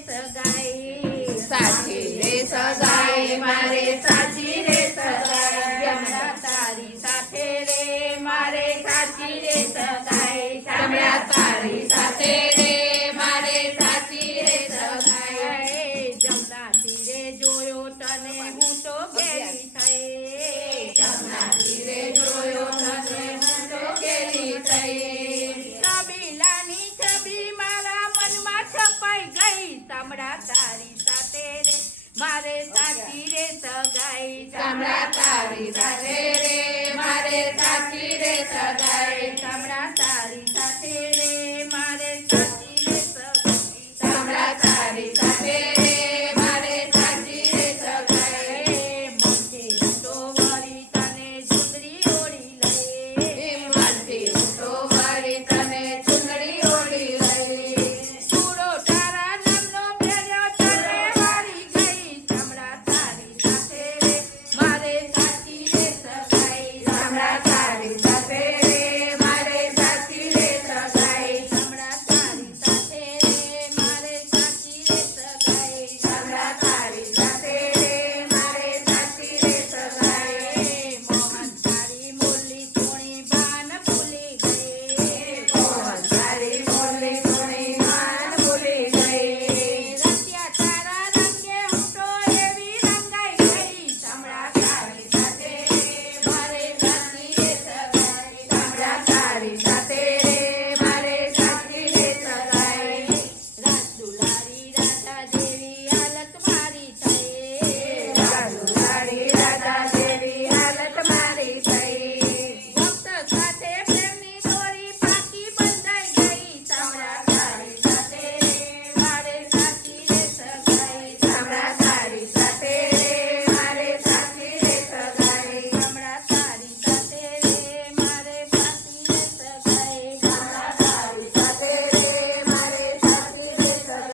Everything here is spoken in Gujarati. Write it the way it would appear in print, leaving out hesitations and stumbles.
સગાઈ સાચી રે સગાઈ મારે સાચી રે સગાઈ જમણા તારી સાથે રે મારે સાચી રે સગાઈ જમણા તારી સાથે રે મારે સાચી રે સગાઈ જમણા તીરે જોયો તને હું તો ગેલી થઈ જમણા તીરે જોયો તને હું તો ગેલી થઈ કબીલાની છબી મારા મનમાં છપાઈ ગઈ ચામડા તારી સાથે રે મારે સાચી રે સગાઈ ચામડા તારી સાથે રે મારે સાચી રે સગાઈ ચામડા